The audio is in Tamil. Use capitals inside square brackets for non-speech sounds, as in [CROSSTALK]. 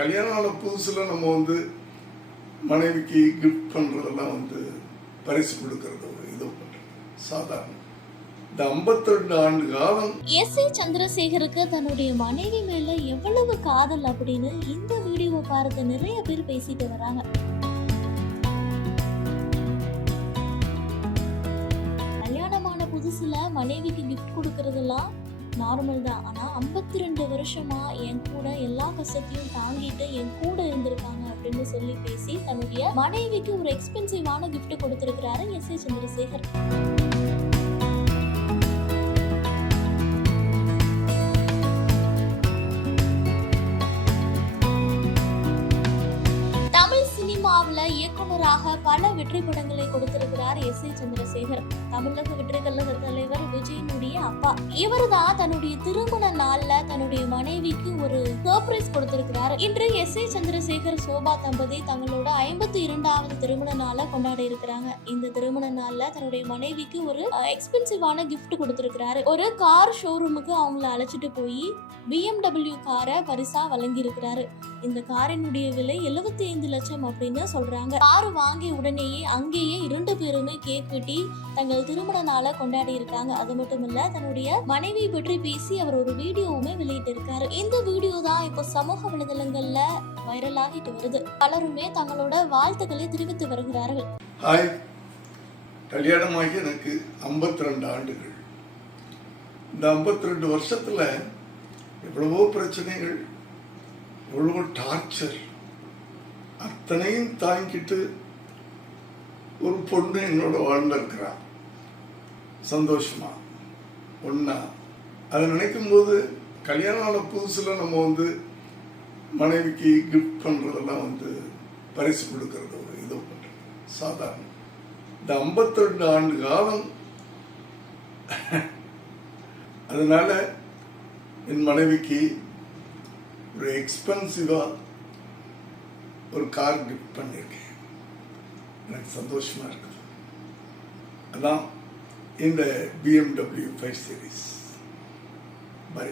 கல்யாணம் ஆன புதுசுல நம்ம வந்து மனைவிக்கு கிஃப்ட் பண்றதெல்லாம் வந்து பரிசு கொடுக்கறது ஒரு இது சாதாரணம் இந்த 52 ஆண்டு காலம் எஸ் ஏ சந்திரசேகருக்கு தன்னுடைய மனைவி மேல எவ்வளவு காதல் அப்படின்னு இந்த வீடியோவை பார்த்து நிறைய பேர் பேசிட்டு வராங்க. கல்யாணமான புதுசுல மனைவிக்கு கிஃப்ட் கொடுக்கறதெல்லாம் நார்மல் தான். ஆனால் ஐம்பத்தி ரெண்டு வருஷமா என் கூட எல்லா கஷ்டத்தையும் தாங்கிட்டு என் கூட இருந்திருக்காங்க அப்படின்னு சொல்லி பேசி தன்னுடைய மனைவிக்கு ஒரு எக்ஸ்பென்சிவான கிஃப்ட் கொடுத்துருக்கிறாரு எஸ். ஏ. சந்திரசேகர். தமிழ் இயக்குனராக பல வெற்றி படங்களை கொடுத்திருக்கிறார் எஸ். ஏ. சந்திரசேகர். தமிழக வெற்றி அப்பா. இவர் தான் தன்னுடைய திருமண நாள்ல தன்னுடைய மனைவிக்கு ஒரு சர்ப்ரைஸ் கொடுத்திருக்கிறாரு. இன்று எஸ். ஏ. சந்திரசேகர் சோபா தம்பதி தங்களோட ஐம்பத்தி இரண்டாவது திருமண நாளை கொண்டாடி இருக்கிறாங்க. இந்த திருமண நாள்ல தன்னுடைய மனைவிக்கு ஒரு எக்ஸ்பென்சிவான கிஃப்ட் கொடுத்திருக்கிறாரு. ஒரு கார் ஷோரூமுக்கு அவங்கள அழைச்சிட்டு போய் பிஎம்டபிள்யூ காரை பரிசா வழங்கி இருக்கிறாரு இந்த காரினுடைய விலை 75 ஐந்து லட்சம் அப்படின்னு சொல்றாங்க. கார் வாங்கிய உடனேயே அங்கேயே இரண்டு பேருமே கேக் வெட்டி தங்கள் திருமண நாளை கொண்டாடி இருக்காங்க. அது மட்டும் இல்ல தன்னுடைய மனைவி பற்றி பேசி அவர் ஒரு வீடியோவுமே வெளியிட்டு இருக்காரு இந்த வீடியோ தான் இப்போ சமூக வலைதளங்கள்ல வைரல் ஆகிட்டு வருது. பலருமே தங்களோட வாழ்த்துக்களை தெரிவித்து வருகிறார்கள். ஹாய் கல்யாணமாகி எனக்கு 52 ஆண்டுகள். இந்த 52 வருஷத்துல எவ்வளவோ பிரச்சனைகள் எவ்வளவோ டார்ச்சர் அத்தனையும் தாங்கிட்டு ஒரு பொண்ணு என்னோட வாழ்ந்திருக்கிறா சந்தோஷமா. ஒன்றா அதை நினைக்கும் போது கல்யாணம் ஆன புதுசுல நம்ம வந்து மனைவிக்கு கிஃப்ட் பண்றதெல்லாம் வந்து பரிசு கொடுக்கறது ஒரு இது சாதாரணம் இந்த 52 ஆண்டு காலம் [LAUGHS] அதனால என் மனைவிக்கு ஒரு எக்ஸ்பென்சிவாக ஒரு கார் கிஃப்ட் பண்ணியிருக்கேன் எனக்கு சந்தோஷமாக இருக்குது. அதான் இந்த பிஎம்டபிள்யூ ஃபைவ் சீரிஸ் பை